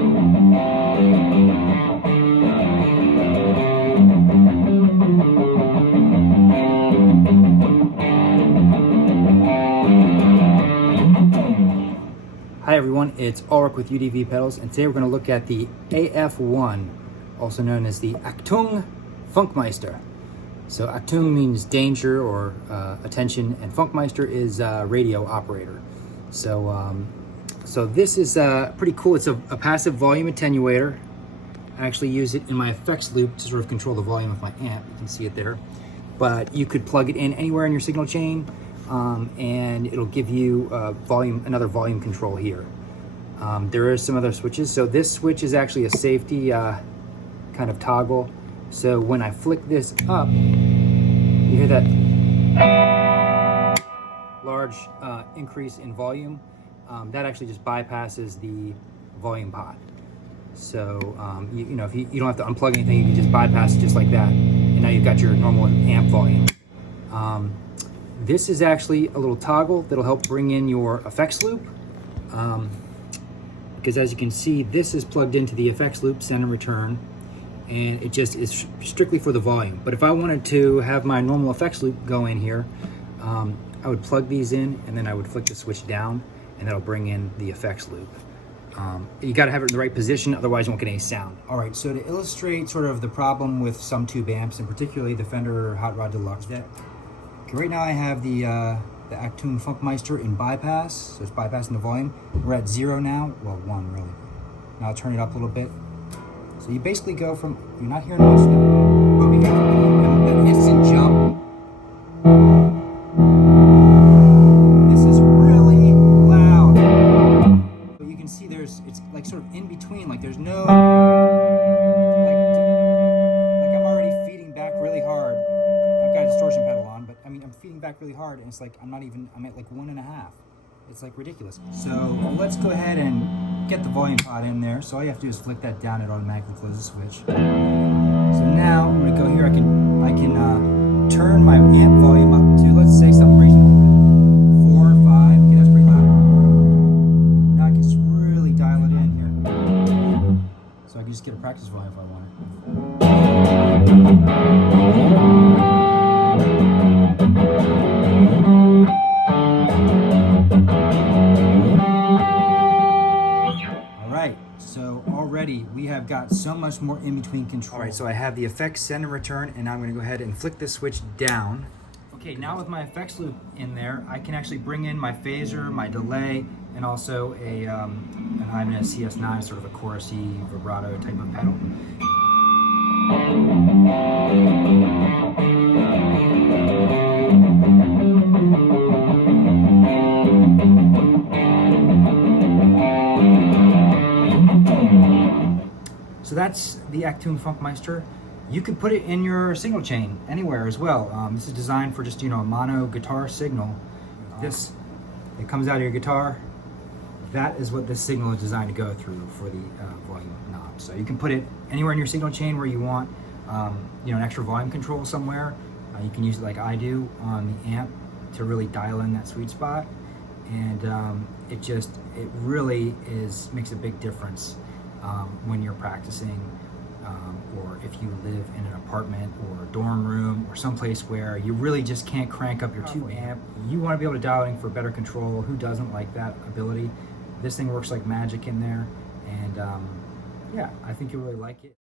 Hi everyone, it's Ulrich with UDV pedals, and today we're going to look at the AF-1, also known as the Achtung Funkmeister. So Achtung means danger or attention, and Funkmeister is radio operator. So this is pretty cool. It's a passive volume attenuator. I actually use it in my effects loop to sort of control the volume of my amp. You can see it there. But you could plug it in anywhere in your signal chain, and it'll give you another volume control here. There are some other switches. So this switch is actually a safety kind of toggle. So when I flick this up, you hear that large increase in volume. That actually just bypasses the volume pot. So you know, if you don't have to unplug anything, you can just bypass it just like that, and now you've got your normal amp volume. This is actually a little toggle that'll help bring in your effects loop, because as you can see, this is plugged into the effects loop send and return, and it just is strictly for the volume. But if I wanted to have my normal effects loop go in here, I would plug these in, and then I would flick the switch down, and that'll bring in the effects loop. You got to have it in the right position, otherwise you won't get any sound. All right, so to illustrate sort of the problem with some tube amps, and particularly the Fender Hot Rod Deluxe, right now I have the Achtung Funkmeister in bypass, so it's bypassing the volume. We're at 0 now, well 1 really. Now I'll turn it up a little bit. So you basically go from, you're not hearing much now, but we get an instant jump. This is really loud. But you can see it's like sort of in between, like there's no, like I'm already feeding back really hard. I've got a distortion pedal on, but I mean, I'm feeding back really hard, and it's like I'm at like 1.5. It's like ridiculous. So let's go ahead and get the volume pot in there. So all you have to do is flick that down, it automatically closes the switch. So now I'm gonna go here, I can turn my amp volume up to, let's say, something reasonable. 4 or 5, okay, that's pretty loud. Now I can just really dial it in here. So I can just get a practice volume if I want it. So already we have got so much more in between control. All right, so I have the effects send and return, and now I'm going to go ahead and flick this switch down. Okay, now with my effects loop in there, I can actually bring in my phaser, my delay, and also an Ibanez CS9, sort of a chorusy vibrato type of pedal. So that's the Achtung Funkmeister. You can put it in your signal chain anywhere as well. This is designed for just, you know, a mono guitar signal. It comes out of your guitar. That is what this signal is designed to go through for the volume knob. So you can put it anywhere in your signal chain where you want, you know, an extra volume control somewhere. You can use it like I do on the amp to really dial in that sweet spot. And it really makes a big difference when you're practicing, or if you live in an apartment or a dorm room or someplace where you really just can't crank up your tube amp. You want to be able to dial in for better control. Who doesn't like that ability? This thing works like magic in there, and yeah, I think you'll really like it.